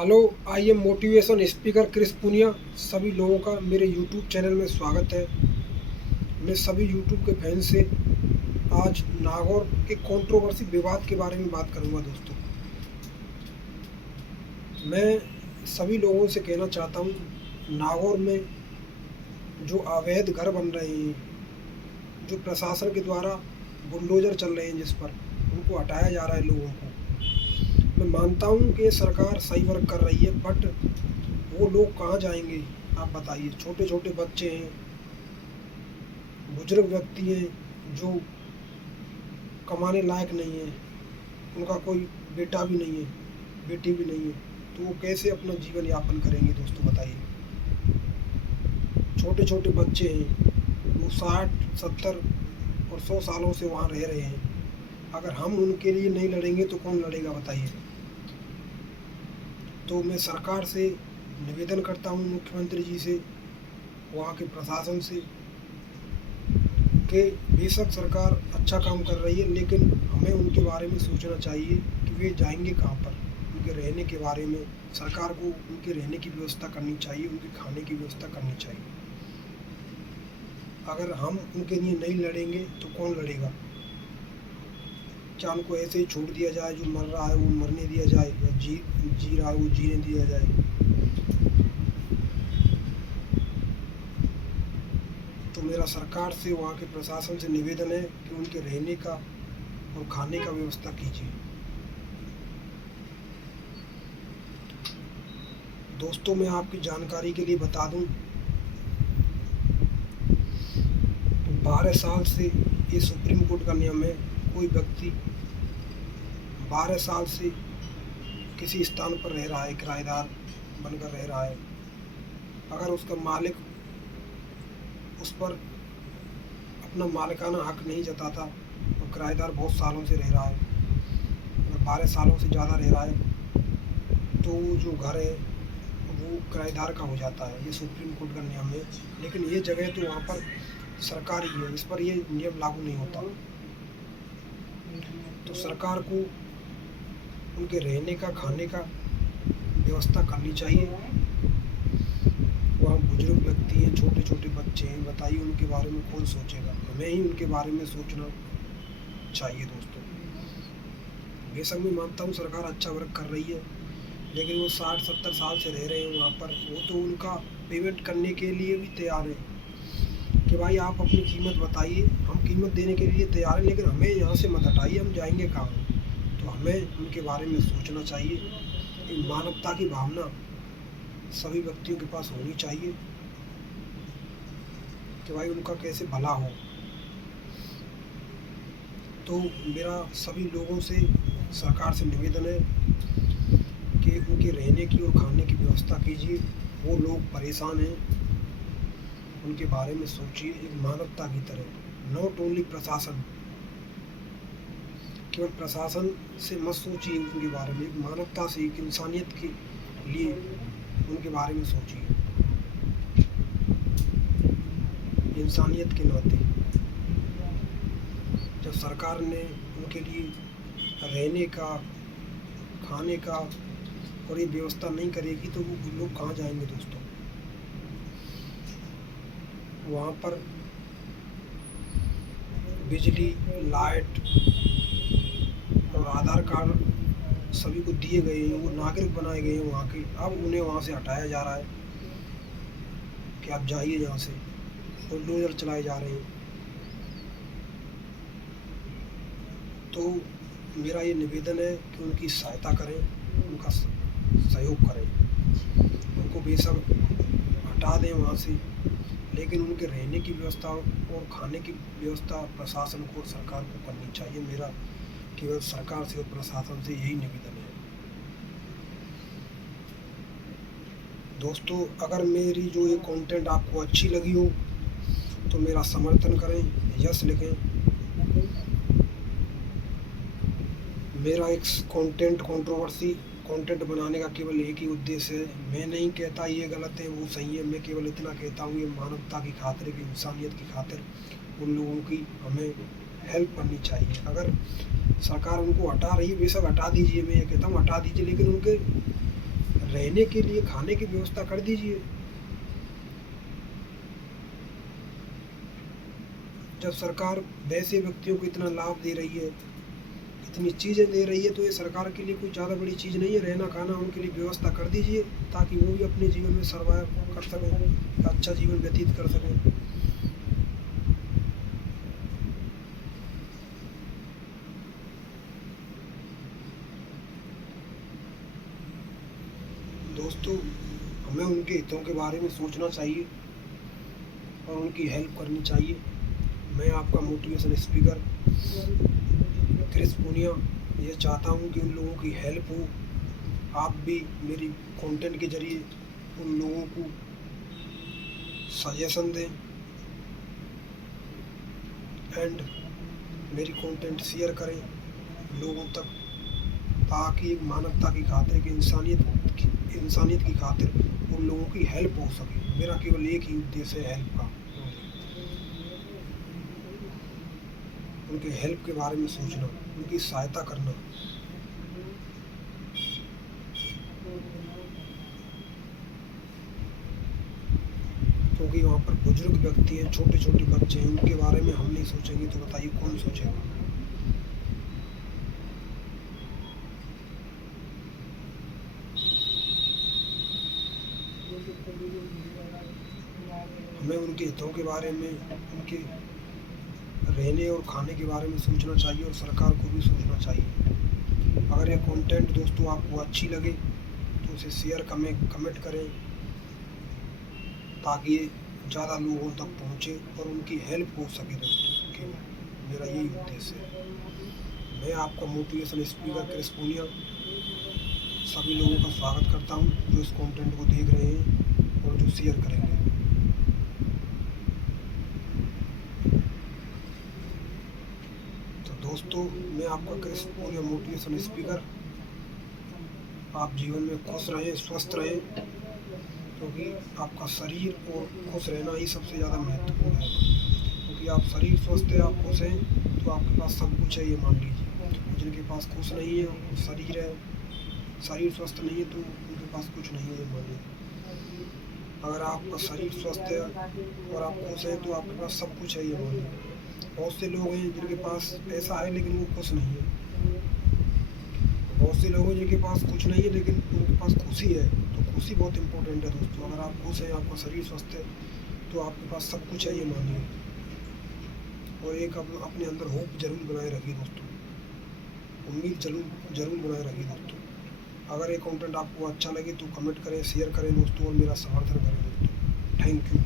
Hello, I am motivation speaker Chris Puniya. सभी लोगों का मेरे यूट्यूब चैनल में स्वागत है। मैं सभी यूट्यूब के फैन से आज नागौर के कंट्रोवर्सी विवाद के बारे में बात करूंगा दोस्तों। मैं सभी लोगों से कहना चाहता हूं, नागौर में जो अवैध घर बन रहे हैं, जो प्रशासन के द्वारा बुलडोजर चल रहे हैं जिस पर उनको हटाया जा रहा है लोगों को। मैं मानता हूं कि ये सरकार सही वर्क कर रही है, बट वो लोग कहाँ जाएंगे आप बताइए। छोटे छोटे बच्चे हैं, बुजुर्ग व्यक्ति हैं जो कमाने लायक नहीं है, उनका कोई बेटा भी नहीं है, बेटी भी नहीं है, तो वो कैसे अपना जीवन यापन करेंगे दोस्तों बताइए। छोटे छोटे बच्चे हैं, वो 60 70 और 100 सालों से वहाँ रह रहे हैं। अगर हम उनके लिए नहीं लड़ेंगे तो कौन लड़ेगा बताइए। तो मैं सरकार से निवेदन करता हूँ, मुख्यमंत्री जी से, वहाँ के प्रशासन से, कि बेशक सरकार अच्छा काम कर रही है, लेकिन हमें उनके बारे में सोचना चाहिए कि वे जाएंगे कहाँ पर। उनके रहने के बारे में सरकार को उनके रहने की व्यवस्था करनी चाहिए, उनके खाने की व्यवस्था करनी चाहिए। अगर हम उनके लिए नहीं लड़ेंगे तो कौन लड़ेगा। क्या उनको ऐसे ही छोड़ दिया जाए, जो मर रहा है वो मरने दिया जाए, या जी रहा है वो जीने दिया जाए। तो मेरा सरकार से, वहाँ के प्रशासन से निवेदन है कि उनके रहने का और खाने का व्यवस्था कीजिए। दोस्तों, मैं आपकी जानकारी के लिए बता दूं, 12 साल से ये सुप्रीम कोर्ट का नियम है, कोई व्यक्ति 12 साल से किसी स्थान पर रह रहा है, किराएदार बनकर रह रहा है, अगर उसका मालिक उस पर अपना मालिकाना हक नहीं जताता और किराएदार बहुत सालों से रह रहा है, अगर 12 सालों से ज़्यादा रह रहा है, तो जो घर है वो किराएदार का हो जाता है। ये सुप्रीम कोर्ट का नियम है, लेकिन ये जगह तो वहाँ पर सरकारी है, इस पर ये नियम लागू नहीं होता। तो सरकार को उनके रहने का, खाने का व्यवस्था करनी चाहिए। वहाँ बुजुर्ग व्यक्ति हैं, छोटे छोटे बच्चे हैं, बताइए उनके बारे में कौन सोचेगा। हमें ही उनके बारे में सोचना चाहिए दोस्तों। बेशक मैं मानता हूँ सरकार अच्छा वर्क कर रही है, लेकिन वो 60 70 साल से रह रहे हैं वहाँ पर, वो तो उनका पेमेंट करने के लिए भी तैयार है कि भाई आप अपनी कीमत बताइए, हम कीमत देने के लिए तैयार हैं, लेकिन हमें यहाँ से मत हटाइए, हम जाएंगे कहाँ। तो हमें उनके बारे में सोचना चाहिए। एक मानवता की भावना सभी व्यक्तियों के पास होनी चाहिए कि भाई उनका कैसे भला हो। तो मेरा सभी लोगों से, सरकार से निवेदन है कि उनके रहने की और खाने की व्यवस्था कीजिए। वो लोग परेशान हैं, उनके बारे में सोचिए एक मानवता की तरह। नॉट ओनली प्रशासन, केवल प्रशासन से मत सोचिए उनके बारे में, एक मानवता से, एक इंसानियत के लिए उनके बारे में सोचिए, इंसानियत के नाते। जब सरकार ने उनके लिए रहने का, खाने का और ये व्यवस्था नहीं करेगी तो वो लोग कहाँ जाएंगे दोस्तों। वहाँ पर बिजली, लाइट और आधार कार्ड सभी को दिए गए हैं, वो नागरिक बनाए गए हैं वहाँ के। अब उन्हें वहाँ से हटाया जा रहा है कि आप जाइए यहाँ से, बुलडोजर चलाए जा रहे हैं। तो मेरा ये निवेदन है कि उनकी सहायता करें, उनका सहयोग करें, उनको बेशक हटा दें वहाँ से, लेकिन उनके रहने की व्यवस्था और खाने की व्यवस्था प्रशासन को और सरकार को करनी चाहिए। मेरा केवल सरकार से और प्रशासन से यही निवेदन है। दोस्तों, अगर मेरी जो ये कंटेंट आपको अच्छी लगी हो तो मेरा समर्थन करें, यस लिखें। मेरा एक कंट्रोवर्सी कंटेंट बनाने का केवल एक ही उद्देश्य है। मैं नहीं कहता ये गलत है वो सही है, मैं केवल इतना कहता हूँ ये मानवता की खातिर, की इंसानियत की खातिर उन लोगों की हमें हेल्प करनी चाहिए। अगर सरकार उनको हटा रही है, बेशक हटा दीजिए, मैं ये कहता हूँ हटा दीजिए, लेकिन उनके रहने के लिए खाने की व्यवस्था कर दीजिए। जब सरकार वैसे व्यक्तियों को इतना लाभ दे रही है, इतनी चीज़ें दे रही है, तो ये सरकार के लिए कोई ज़्यादा बड़ी चीज़ नहीं है। रहना खाना उनके लिए व्यवस्था कर दीजिए, ताकि वो भी अपने जीवन में सर्वाइव कर सकें, एक अच्छा जीवन व्यतीत कर सकें। दोस्तों, हमें उनके हितों के बारे में सोचना चाहिए और उनकी हेल्प करनी चाहिए। मैं आपका मोटिवेशन स्पीकर क्रिस पूनिया ये चाहता हूँ कि उन लोगों की हेल्प हो। आप भी मेरी कंटेंट के जरिए उन लोगों को सजेशन दें एंड मेरी कंटेंट शेयर करें लोगों तक, ताकि एक मानवता की खातिर, एक इंसानियत की खातिर उन लोगों की हेल्प हो सके। मेरा केवल एक ही उद्देश्य है, हेल्प का। उनके हेल्प के बारे में सोचना, उनकी सहायता करना। क्योंकि वहाँ पर बुजुर्ग व्यक्ति हैं, छोटे छोटे बच्चे हैं, उनके बारे में हम नहीं सोचेंगे तो बताइए कौन सोचेगा। हमें उनके हितों के बारे में, उनके रहने और खाने के बारे में सोचना चाहिए और सरकार को भी सोचना चाहिए। अगर यह कंटेंट दोस्तों आपको अच्छी लगे तो उसे शेयर कमेंट करें, ताकि ये ज़्यादा लोगों तक पहुँचे और उनकी हेल्प हो सके। दोस्तों, केवल मेरा यही उद्देश्य है। मैं आपका मोटिवेशन स्पीकर क्रिस पूनिया सभी लोगों का स्वागत करता हूँ जो इस कंटेंट को देख रहे हैं और जो शेयर करेंगे। तो दोस्तों, मैं आपका क्रिस पूनिया मोटिवेशन स्पीकर। आप जीवन में खुश रहें, स्वस्थ रहें, क्योंकि आपका शरीर और खुश रहना ही सबसे ज़्यादा महत्वपूर्ण है। क्योंकि आप शरीर स्वस्थ है, आप खुश हैं, तो आपके पास सब कुछ है, ये मान लीजिए। जिनके पास खुश नहीं है, शरीर है, शरीर स्वस्थ नहीं है, तो उनके पास कुछ नहीं है, ये मान लीजिए। अगर आपका शरीर स्वस्थ है और आप खुश हैं, तो आपके पास सब कुछ है, ये मान लीजिए। बहुत से लोग हैं जिनके पास पैसा है लेकिन वो खुश नहीं है। बहुत से लोग हैं जिनके पास कुछ नहीं है लेकिन उनके पास खुशी है। तो खुशी बहुत इंपॉर्टेंट है दोस्तों। अगर आप खुश हैं, आपका शरीर स्वस्थ है, तो आपके पास सब कुछ है, ये मानिए। और एक अपने अंदर होप जरूर बनाए रखिए दोस्तों, उम्मीद जरूर बनाए रखिए दोस्तों। अगर ये कंटेंट आपको अच्छा लगे तो कमेंट करें, शेयर करें दोस्तों, और मेरा समर्थन करें दोस्तों। Thank you.